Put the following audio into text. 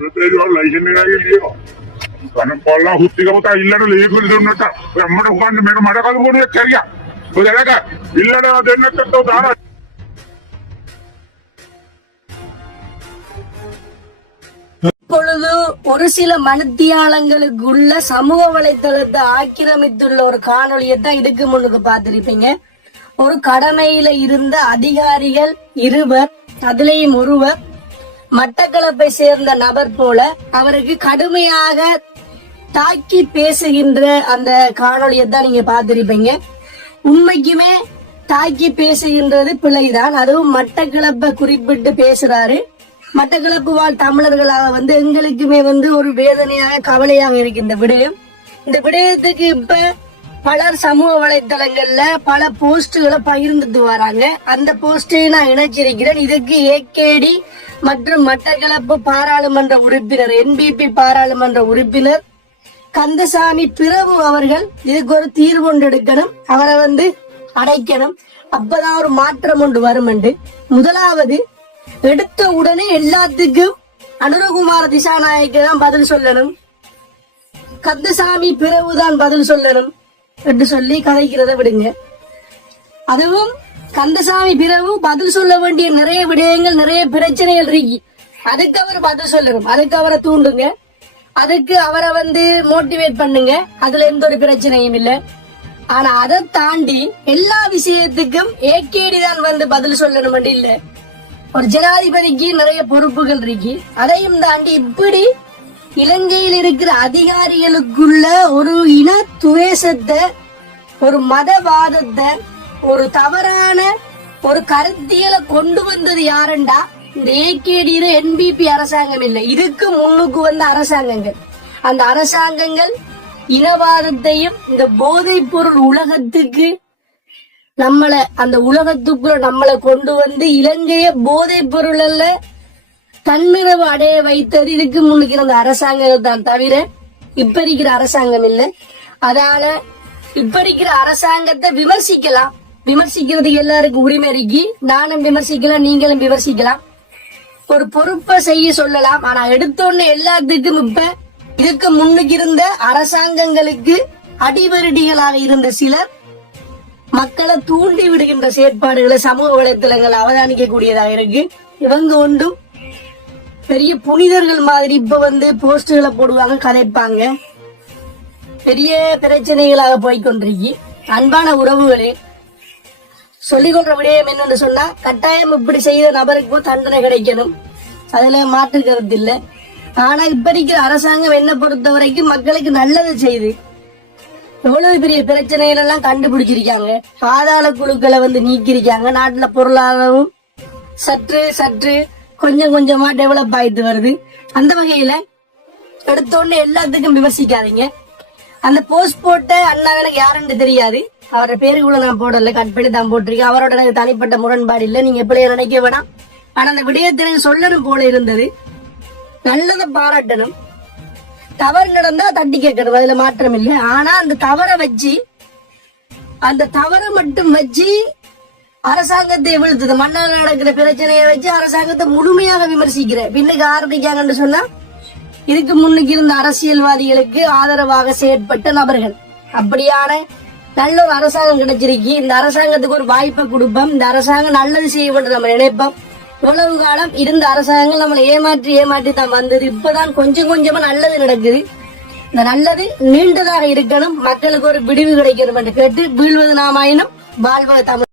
ಹುತ್ತಿಗೆ ಇಲ್ಲಡ ಲೇಖ ಅಮ್ಮನ ಹೋಗಿ ಮೇಡ ಮಾಡಕಾಲ ಕರಿಯ ಇಲ್ಲಡ ಅದೆನ್ನ இப்பொழுது ஒரு சில மனத்தியாளங்களுக்குள்ள சமூக வலைதளத்தை ஆக்கிரமித்துள்ள ஒரு காணொலியை தான் இதுக்கு முன்னுக்கு பார்த்திருப்பீங்க. ஒரு கடமையில இருந்த அதிகாரிகள் இருவர், அதிலேயும் ஒருவர் மட்டக்களப்பை சேர்ந்த நபர் போல அவருக்கு கடுமையாக தாக்கி பேசுகின்ற அந்த காணொலியை தான் நீங்க பார்த்திருப்பீங்க. உண்மைக்குமே தாக்கி பேசுகின்றது பிழைதான். அதுவும் மட்டக்களப்பை குறிப்பிட்டு பேசுறாரு. மட்டக்களப்பு வாழ் தமிழர்களாக எங்களுக்குமே ஒரு வேதனையாக கவலையாக இருக்கு இந்த விடயம். இந்த விடயத்துக்கு இப்ப பலர் சமூக வலைதளங்கள்ல பல போஸ்டுகளை பகிர்ந்துட்டு வராங்க. அந்த போஸ்டை நான் இணைச்சிருக்கிறேன். இதுக்கு ஏகேடி மற்றும் மட்டக்களப்பு பாராளுமன்ற உறுப்பினர், என்பிபி பாராளுமன்ற உறுப்பினர் கந்தசாமி பிரபு அவர்கள் இதுக்கு ஒரு தீர்வு ஒன்று எடுக்கணும். அவரை அடைக்கணும். அப்பதான் ஒரு மாற்றம் ஒன்று வரும் என்று. முதலாவது, எடுத்த உடனே எல்லாத்துக்கும் அனுரகுமார திசாநாயக்கு தான் பதில் சொல்லணும், கந்தசாமி பிறகுதான் பதில் சொல்லணும் என்று சொல்லி கதைக்கிறத விடுங்க. அதுவும் கந்தசாமி பிறகு பதில் சொல்ல வேண்டிய நிறைய விடயங்கள், நிறைய பிரச்சனைகள் இருக்கு. அதுக்கு அவர் பதில் சொல்லணும். அதுக்கு அவரை தூண்டுங்க. அதுக்கு அவரை மோட்டிவேட் பண்ணுங்க. அதுல எந்த ஒரு பிரச்சனையும் இல்லை. ஆனா அதை தாண்டி எல்லா விஷயத்துக்கும் ஏகேடி தான் பதில் சொல்லணும் இல்ல. ஒரு ஜனாதிபதிக்கு நிறைய பொறுப்புகள் இருக்கு. அதையும் தாண்டி இப்படி இலங்கையில் இருக்கிற அதிகாரிகளுக்குள்ள ஒரு இன துவேஷத்தை, ஒரு மதவாதத்தை, ஒரு தவறான ஒரு கருத்தியலை கொண்டு வந்தது யாருண்டா இந்த ஏகேடியில என்பிபி அரசாங்கம் இல்லை. இதுக்கு முன்னுக்கு வந்த அரசாங்கங்கள். அந்த அரசாங்கங்கள் இனவாதத்தையும் இந்த போதைப் பொருள் உலகத்துக்கு அந்த உலகத்துக்குள்ள நம்மளை கொண்டு இலங்கைய போதைப் பொருள் தன்மிரவு அடைய வைத்தது இதுக்கு முன்னுக்கு இருந்த அரசாங்கங்கள் தான் தவிர இப்ப இருக்கிற அரசாங்கம் இல்லை. அதனால இப்ப இருக்கிற அரசாங்கத்தை விமர்சிக்கலாம். விமர்சிக்கிறதுக்கு எல்லாருக்கும் உரிமை இருக்கு. நானும் விமர்சிக்கலாம், நீங்களும் விமர்சிக்கலாம். ஒரு பொறுப்பை செய்ய சொல்லலாம். ஆனா எடுத்தோன்னு எல்லாத்துக்கும் இப்ப இதுக்கு முன்னுக்கு இருந்த அரசாங்கங்களுக்கு அடிவருடிகளாக இருந்த சிலர் மக்களை தூண்டி விடுகின்ற செயற்பாடுகளை சமூக வலைத்தளங்கள் அவதானிக்க கூடியதாக இருக்கு. இவங்க ஒன்றும் பெரிய புனிதர்கள் மாதிரி இப்ப போஸ்டுகளை போடுவாங்க, கதைப்பாங்க. பெரிய பிரச்சனைகளாக போய்கொண்டிருக்கு. அன்பான உறவுகளே, சொல்லிக்கொள்ற விடயம் என்னன்னு சொன்னா, கட்டாயம் இப்படி செய்த நபருக்கும் தண்டனை கிடைக்கணும். அதுல மாற்று கருத்து இல்லை. ஆனா இப்ப இருக்கிற அரசாங்கம் என்ன பொறுத்த வரைக்கும் மக்களுக்கு நல்லது செய்து எவ்வளவு பெரிய பிரச்சனைகள் எல்லாம் கண்டுபிடிச்சிருக்காங்க. பாதாள குழுக்களை நீக்கிருக்காங்க. நாட்டுல பொருளாதாரம் சற்று கொஞ்சம் கொஞ்சமா டெவலப் ஆயிட்டு வருது. அந்த வகையில எடுத்தோன்னு எல்லாத்துக்கும் விமர்சிக்காதீங்க. அந்த போஸ்ட் போட்ட அண்ணா எனக்கு யாருன்னு தெரியாது. அவரோட பேரு கூட நான் போடல, கட் பண்ணி தான் போட்டிருக்கேன். அவரோட எனக்கு தனிப்பட்ட முரண்பாடு இல்லை. நீங்க எப்படியே நினைக்க வேணாம். ஆனா அந்த விடயத்தை எனக்கு சொல்லணும் போல இருந்தது. நல்லதை பாராட்டணும். தவறு நடந்தா தட்டி கேட்கணும், அதுல மாற்றம் இல்லை. ஆனா அந்த தவறை மட்டும் வச்சு அரசாங்கத்தை வீழ்த்துது. மன்னர் நடக்கிற பிரச்சனையை வச்சு அரசாங்கத்தை முழுமையாக விமர்சிக்கிற பின்னுக்கு ஆரம்பிக்காங்கன்னு சொன்னா, இதுக்கு முன்னுக்கு இருந்த அரசியல்வாதிகளுக்கு ஆதரவாக செயற்பட்ட நபர்கள். அப்படியான நல்ல ஒரு அரசாங்கம் கிடைச்சிருக்கு. இந்த அரசாங்கத்துக்கு ஒரு வாய்ப்பை கொடுப்போம். இந்த அரசாங்கம் நல்லது செய்ய வேண்டும் நம்ம நினைப்போம். இவ்வளவு காலம் இருந்த அரசாங்கம் நம்மளை ஏமாற்றி தான் வந்தது. இப்பதான் கொஞ்சம் கொஞ்சமா நல்லது நடக்குது. இந்த நல்லது நீண்டதாக இருக்கணும். மக்களுக்கு ஒரு விடிவு கிடைக்கணும் என்று கேட்டு, வீழ்வது நாமாயினும் வாழ்வது தமிழ்.